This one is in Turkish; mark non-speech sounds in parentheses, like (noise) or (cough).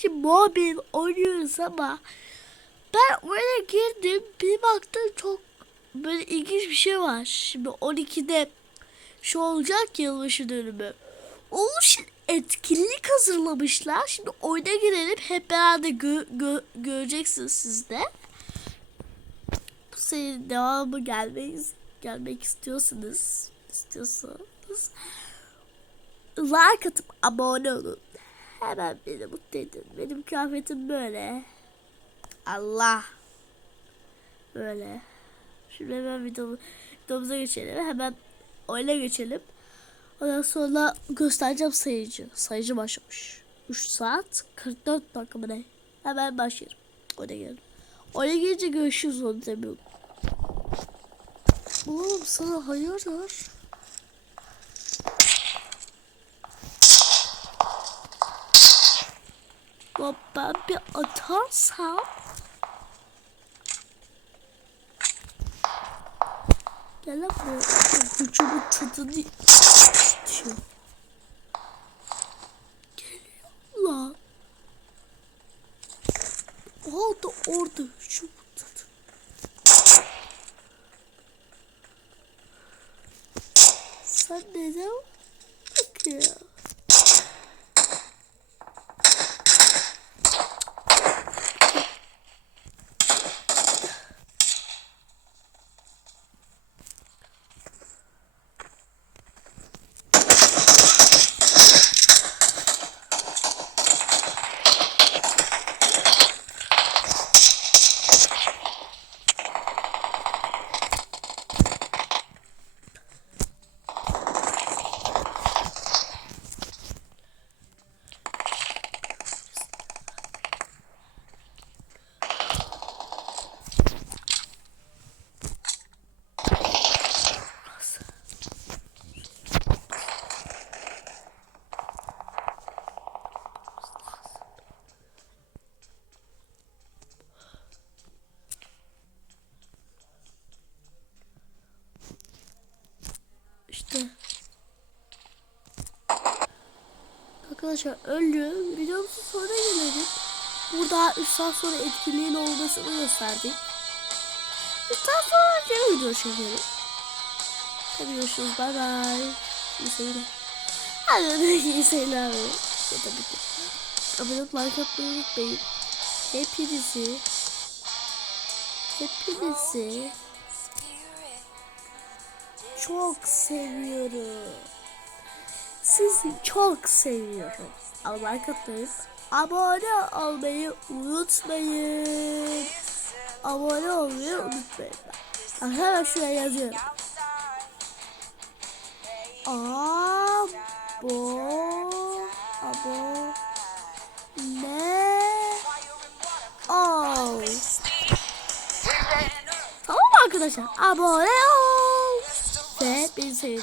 Şimdi mobil oynuyoruz ama ben oraya girdim bir baktım çok böyle ilginç bir şey var. Şimdi 12'de şu olacak yılbaşı dönümü. Onun için etkinlik hazırlamışlar. Şimdi oyuna girelim hep beraber gö- gö- göreceksiniz siz de. Bu serinin devamı gelmek, gelmek istiyorsanız istiyorsanız like atıp abone olun. Hemen beni mutlu edin. Benim kıyafetim böyle. Allah. Böyle. Şimdi hemen videomu, videomuza geçelim. Hemen oyuna geçelim. Ondan sonra göstereceğim sayıcı. Sayıcı başlamış. 3 saat 44 dakika mı ne? Hemen başlayalım. Oyuna gelelim. Oyuna gelince görüşürüz onu demiyorum. Oğlum sana hayırdır? Bak ben bir atarsam Gel buraya. Vücudumun tadını istiyor. Geliyor lan. Oha da orada vücudumun tadı. Sen neden bakıyorsun? Arkadaşlar öldü. Videomuzun sonuna gelelim. Burada 3 saat sonra etkinliğin olmasını gösterdik. 3 saat sonra yeni video çekelim. Hadi görüşürüz. Bay bay. İyi seyirler. Hadi (laughs) iyi seyirler. Ya da bitti. Abone olup like atmayı unutmayın. Hepinizi hepinizi çok seviyorum. Sizi çok seviyorum. Like atmayı, abone olmayı unutmayın. Abone olmayı unutmayın. Bak hemen şuraya yazıyorum. Abo, abo, ne, ol. Tamam arkadaşlar? Abone ol. Ve beni sevin.